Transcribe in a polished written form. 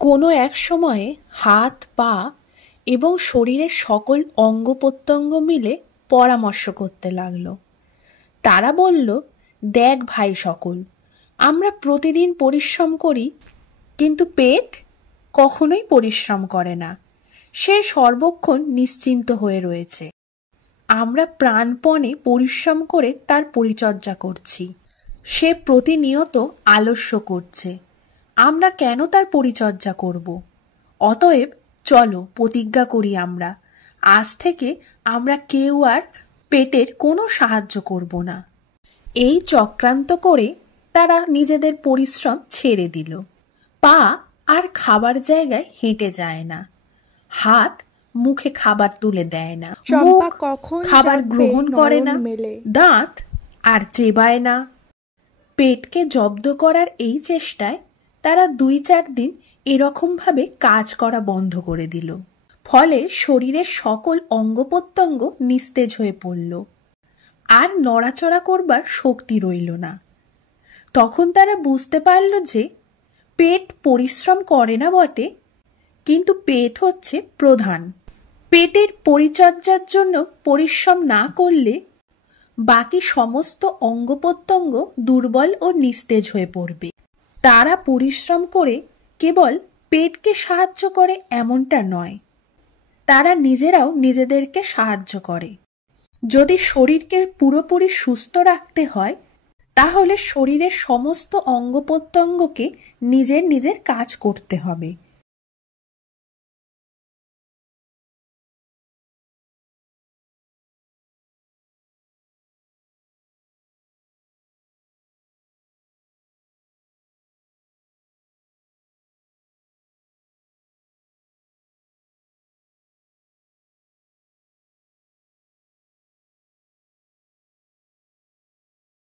কোনো এক সময়ে হাত পা এবং শরীরের সকল অঙ্গ প্রত্যঙ্গ মিলে পরামর্শ করতে লাগলো। তারা বলল, দেখ ভাই সকল, আমরা প্রতিদিন পরিশ্রম করি, কিন্তু পেট কখনোই পরিশ্রম করে না। সে সর্বক্ষণ নিশ্চিন্ত হয়ে রয়েছে। আমরা প্রাণপণে পরিশ্রম করে তার পরিচর্যা করছি। সে প্রতিনিয়ত আলস্য করছে। আমরা কেন তার পরিচর্যা করব? অতএব চলো প্রতিজ্ঞা করি, আমরা আজ থেকে আমরা কেউ আর পেটের কোনো সাহায্য করব না। এই চক্রান্ত করে তারা নিজেদের পরিশ্রম ছেড়ে দিল। পা আর খাবার জায়গায় হেঁটে যায় না, হাত মুখে খাবার তুলে দেয় না, মুখ খাবার গ্রহণ করে না, দাঁত আর চেবায় না। পেটকে জব্দ করার এই চেষ্টায় তারা 2-4 দিন এরকমভাবে কাজ করা বন্ধ করে দিল। ফলে শরীরের সকল অঙ্গ প্রত্যঙ্গ নিস্তেজ হয়ে পড়ল, আর নড়াচড়া করবার শক্তি রইল না। তখন তারা বুঝতে পারল যে পেট পরিশ্রম করে না বটে, কিন্তু পেট হচ্ছে প্রধান। পেটের পরিচর্যার জন্য পরিশ্রম না করলে বাকি সমস্ত অঙ্গ প্রত্যঙ্গ দুর্বল ও নিস্তেজ হয়ে পড়বে। তারা পরিশ্রম করে কেবল পেটকে সাহায্য করে এমনটা নয়, তারা নিজেরাও নিজেদেরকে সাহায্য করে। যদি শরীরকে পুরোপুরি সুস্থ রাখতে হয়, তাহলে শরীরের সমস্ত অঙ্গ প্রত্যঙ্গকে নিজের নিজের কাজ করতে হবে।